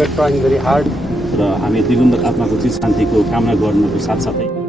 we are trying very hard. र हामी दिगम्बर आत्माको चिज शान्तिको कामना गर्नुको साथसाथै